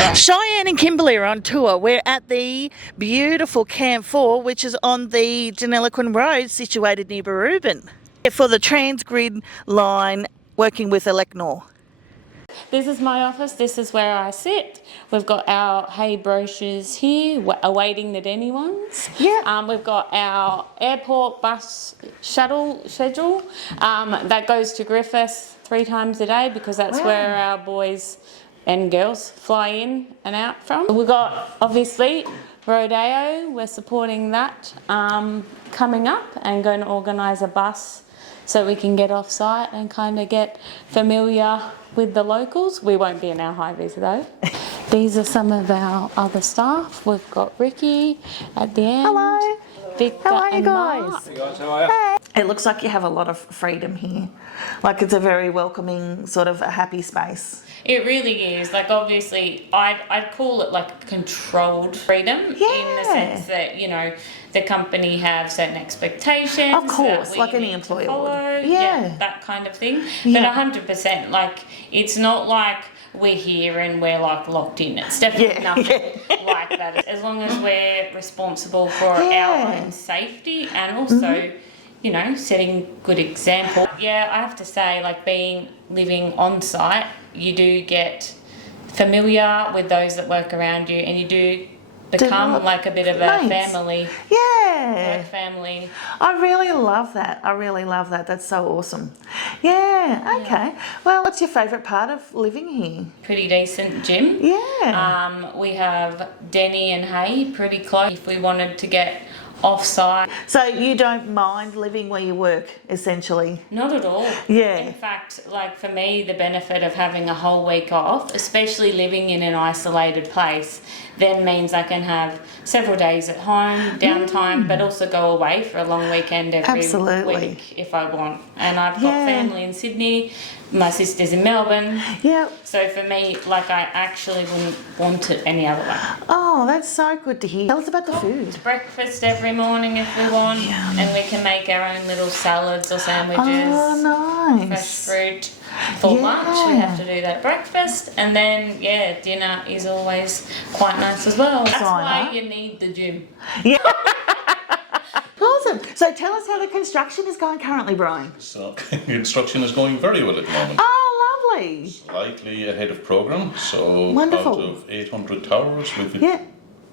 Cheyenne and Kimberley are on tour. We're at the beautiful Camp 4, which is on the Deniliquin Road, situated near Berubin, for the Transgrid line, working with Electnor. This is my office, this is where I sit. We've got our hay brochures here, awaiting the Denny ones. Yeah. We've got our airport bus shuttle schedule that goes to Griffith 3 times a day, because that's where our boys and girls fly in and out from. We've got, obviously, Rodeo. We're supporting that coming up, and going to organise a bus so we can get off site and kind of get familiar with the locals. We won't be in our high vis though. These are some of our other staff. We've got Ricky at the end. Hello. Victor. How are you and guys? Mark. Hey guys, how are you? It looks like you have a lot of freedom here. Like, it's a very welcoming, sort of a happy space. It really is. Like, obviously, I'd call it like controlled freedom, in the sense that, you know, the company have certain expectations. Of course, that we like any need to employer follow. would. Yeah. That kind of thing. Yeah. But 100%, like, it's not like we're here and we're like locked in. It's definitely nothing like that. As long as we're responsible for our own safety, and also, you know, setting good example. Yeah, I have to say, like, living on site, you do get familiar with those that work around you, and you do become like a bit of a family. Yeah. Work family. I really love that. I really love that. That's so awesome. Yeah, okay. Well, what's your favourite part of living here? Pretty decent gym. Yeah. We have Denny and Hay pretty close. If we wanted to get off-site. So you don't mind living where you work, essentially? Not at all. Yeah. In fact, like, for me, the benefit of having a whole week off, especially living in an isolated place, then means I can have several days at home, downtime, but also go away for a long weekend every week if I want. And I've got family in Sydney, my sister's in Melbourne. Yep. So for me, like, I actually wouldn't want it any other way. Oh, that's so good to hear. Tell us about the food. Breakfast every morning if we want, and we can make our own little salads or sandwiches. Oh, nice. Fresh fruit. For lunch, we have to do that breakfast, and then dinner is always quite nice as well. That's why you need the gym. Yeah. Awesome. So tell us how the construction is going currently, Brian. So, construction is going very well at the moment. Oh, lovely. Slightly ahead of programme. So Wonderful. out of 800 towers,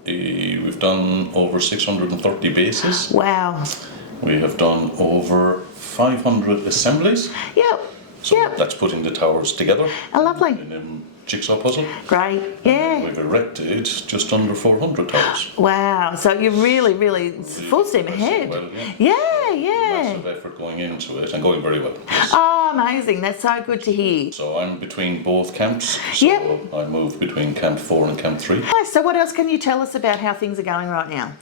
we've done over 630 bases. Wow. We have done over 500 assemblies. Yep. So that's putting the towers together. Oh, lovely. In a jigsaw puzzle. Great. Yeah. We've erected just under 400 towers. Wow. So you're really full steam ahead. Well, yeah. Massive effort going into it and going very well. Yes. Oh, amazing. That's so good to hear. So I'm between both camps. So I move between Camp 4 and Camp 3. Nice. So what else can you tell us about how things are going right now?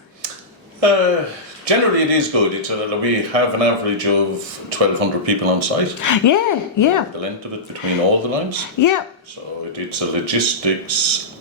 Generally, it is good. We have an average of 1,200 people on site. Yeah. The length of it between all the lines. Yeah. So it's a logistics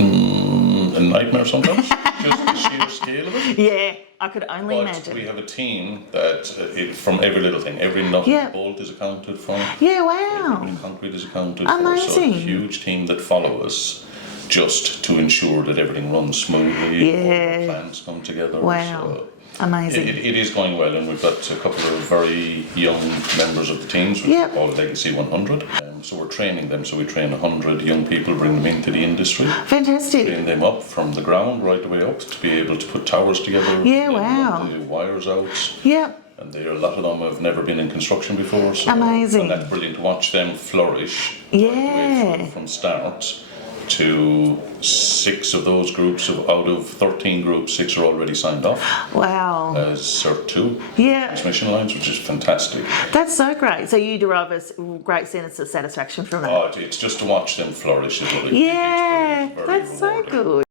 a nightmare sometimes. Just the sheer scale of it. Yeah, I could only imagine. We have a team that from every little thing, every nut and bolt is accounted for. Yeah, wow. Every concrete is accounted Amazing. for. So a huge team that follow us, just to ensure that everything runs smoothly, all the plans come together. Wow. So amazing. It is going well, and we've got a couple of very young members of the teams, which we call Legacy 100. So we're training them, so we train 100 young people, bring them into the industry. Fantastic. Train them up from the ground right the way up to be able to put towers together. Yeah, wow. The wires out. Yep. And a lot of them have never been in construction before. So, amazing. And that's brilliant to watch them flourish. Yeah. From start to 6 of those groups, out of 13 groups, 6 are already signed off. Wow. As Cert 2 transmission lines, which is fantastic. That's so great. So you derive a great sense of satisfaction from that. Oh, it's just to watch them flourish. Yeah, very that's rewarding. so good.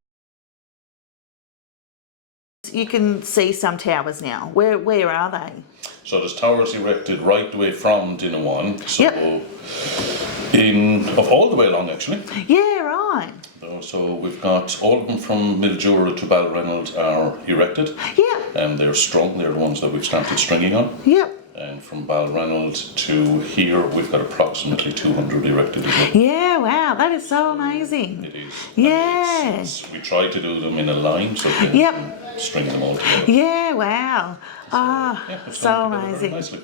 You can see some towers now. Where are they? So there's towers erected right the way from Dinawan. So of all the way along, actually. Yeah, right. So we've got all of them from Mildura to Balreynolds are erected. Yeah. And they're strung. They're the ones that we've started stringing on. Yep. And from Balranald to here, we've got approximately 200 erected as well. Yeah, wow, that is so amazing. It is. Yeah. We try to do them in a line so we Yep. can string them all together. Yeah, wow. Ah, Yeah, it's so come together very amazing. nicely.